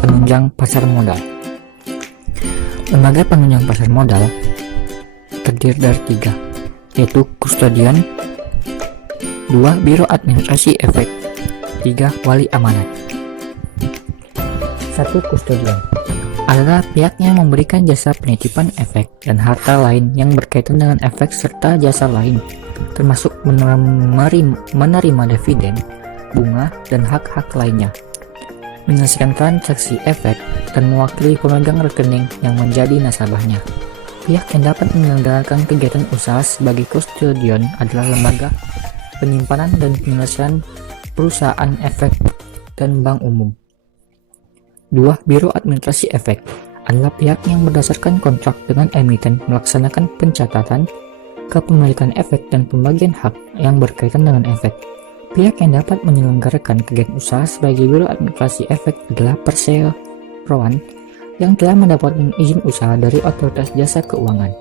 penunjang pasar modal. Lembaga penunjang pasar modal terdiri dari 3, yaitu kustodian, 2 biro administrasi efek, 3 wali amanat. 1. Kustodian adalah pihak yang memberikan jasa penitipan efek dan harta lain yang berkaitan dengan efek serta jasa lain, termasuk menerima dividen, bunga, dan hak-hak lainnya, menyelesaikan transaksi efek, dan mewakili pemegang rekening yang menjadi nasabahnya. Pihak yang dapat menyelenggarakan kegiatan usaha sebagai kustodian adalah lembaga penyimpanan dan penyelesaian perusahaan efek dan bank umum. 2. Biro administrasi efek adalah pihak yang berdasarkan kontrak dengan emiten melaksanakan pencatatan, kepemilikan efek, dan pembagian hak yang berkaitan dengan efek. Pihak yang dapat menyelenggarakan kegiatan usaha sebagai biro administrasi efek adalah perseroan yang telah mendapatkan izin usaha dari otoritas jasa keuangan.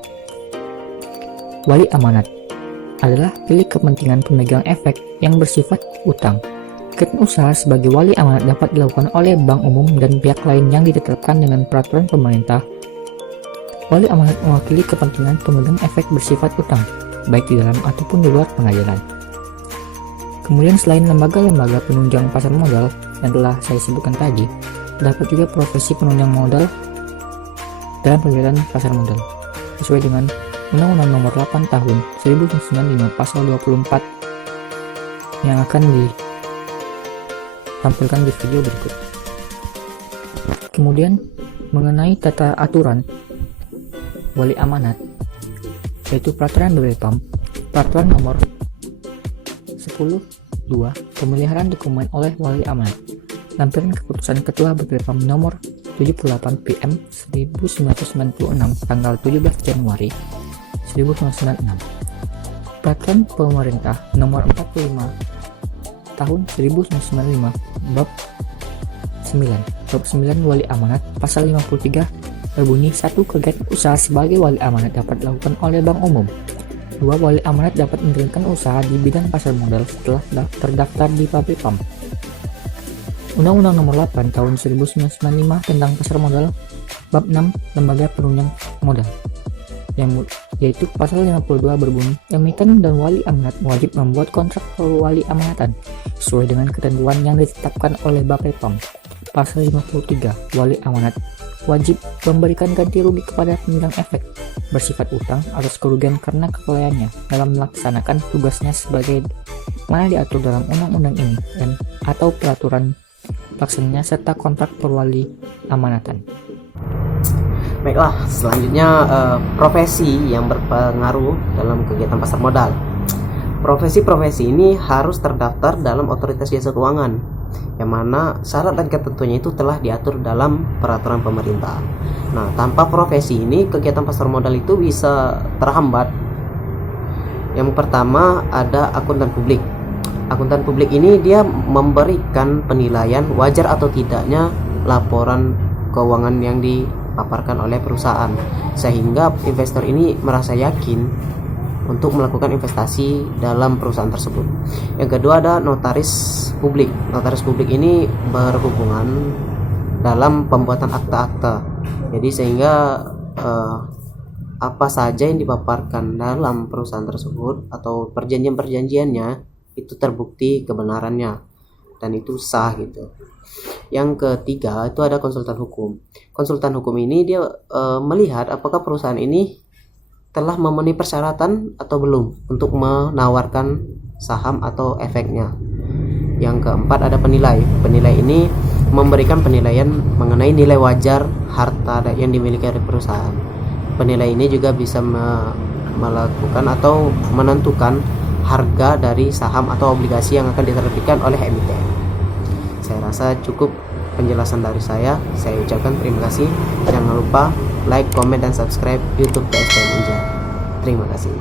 Wali amanat adalah pilih kepentingan pemegang efek yang bersifat utang. Kegiatan usaha sebagai wali amanat dapat dilakukan oleh bank umum dan pihak lain yang ditetapkan dengan peraturan pemerintah. Wali amanat mewakili kepentingan pemegang efek bersifat utang, baik di dalam ataupun di luar pengadilan. Kemudian selain lembaga-lembaga penunjang pasar modal yang telah saya sebutkan tadi, terdapat juga profesi penunjang modal dalam kegiatan pasar modal sesuai dengan Undang-Undang Nomor 8 Tahun 1995 Pasal 24 yang akan ditampilkan di video berikut. Kemudian mengenai tata aturan wali amanat, yaitu peraturan BPOM, peraturan nomor 10.2 pemeliharaan dokumen oleh wali amanat, lampiran keputusan Ketua BPOM nomor 78 PM 1996 tanggal 17 Januari 1996, peraturan pemerintah nomor 45 tahun 1995 bab 9 wali amanat pasal 53 berbunyi: 1. Kegiatan usaha sebagai wali amanat dapat dilakukan oleh bank umum. 2. Wali amanat dapat mendirikan usaha di bidang pasar modal setelah terdaftar di BPOM. Undang-Undang Nomor 8 Tahun 1995 tentang pasar modal bab 6 lembaga penunjang modal, yaitu pasal 52 berbunyi: emiten dan wali amanat wajib membuat kontrak wali amanatan sesuai dengan ketentuan yang ditetapkan oleh BPOM. Pasal 53 wali amanat wajib memberikan ganti rugi kepada pemegang efek bersifat utang atas kerugian karena kelalaiannya dalam melaksanakan tugasnya sebagai mana diatur dalam undang-undang ini dan atau peraturan pelaksananya serta kontrak perwali amanatan. Baiklah, selanjutnya profesi yang berpengaruh dalam kegiatan pasar modal. Profesi-profesi ini harus terdaftar dalam otoritas jasa keuangan, yang mana syarat dan ketentuannya itu telah diatur dalam peraturan pemerintah. Nah, tanpa profesi ini kegiatan pasar modal itu bisa terhambat. Yang pertama ada akuntan publik. Akuntan publik ini dia memberikan penilaian wajar atau tidaknya laporan keuangan yang dipaparkan oleh perusahaan, sehingga investor ini merasa yakin untuk melakukan investasi dalam perusahaan tersebut. Yang kedua ada notaris publik. Notaris publik ini berhubungan dalam pembuatan akta-akta. Jadi sehingga apa saja yang dipaparkan dalam perusahaan tersebut atau perjanjian-perjanjiannya itu terbukti kebenarannya dan itu sah gitu. Yang ketiga itu ada konsultan hukum. Konsultan hukum ini dia melihat apakah perusahaan ini telah memenuhi persyaratan atau belum untuk menawarkan saham atau efeknya. Yang keempat ada penilai. Penilai ini memberikan penilaian mengenai nilai wajar harta yang dimiliki oleh perusahaan. Penilai ini juga bisa melakukan atau menentukan harga dari saham atau obligasi yang akan diterbitkan oleh emiten. Saya rasa cukup penjelasan dari saya. Saya ucapkan terima kasih. Jangan lupa like, comment, dan subscribe YouTube PSPM Unja. Terima kasih.